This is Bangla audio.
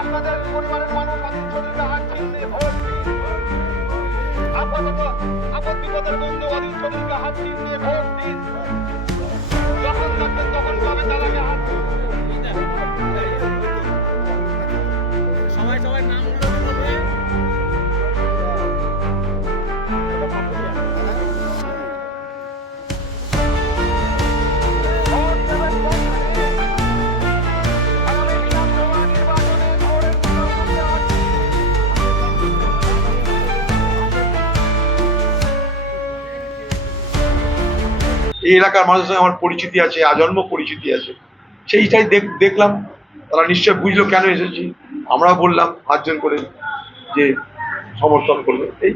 আপনাদের পরিবারের মানুষ আপাতত আপদ বিপদের বন্ধু অধীর চৌধুরীকে হাত চিহ্নে ভোট দিন। যখন থাকবেন তখন পাবেন তার আগে হাত সবাই নাম এই এলাকার মানুষের সঙ্গে আমার পরিচিতি আছে, আজন্ম পরিচিতি আছে, সেইটাই দেখলাম। তারা নিশ্চয় বুঝলো কেন এসেছি। আমরা বললাম হাত জোর করে যে সমর্থন করবে। এই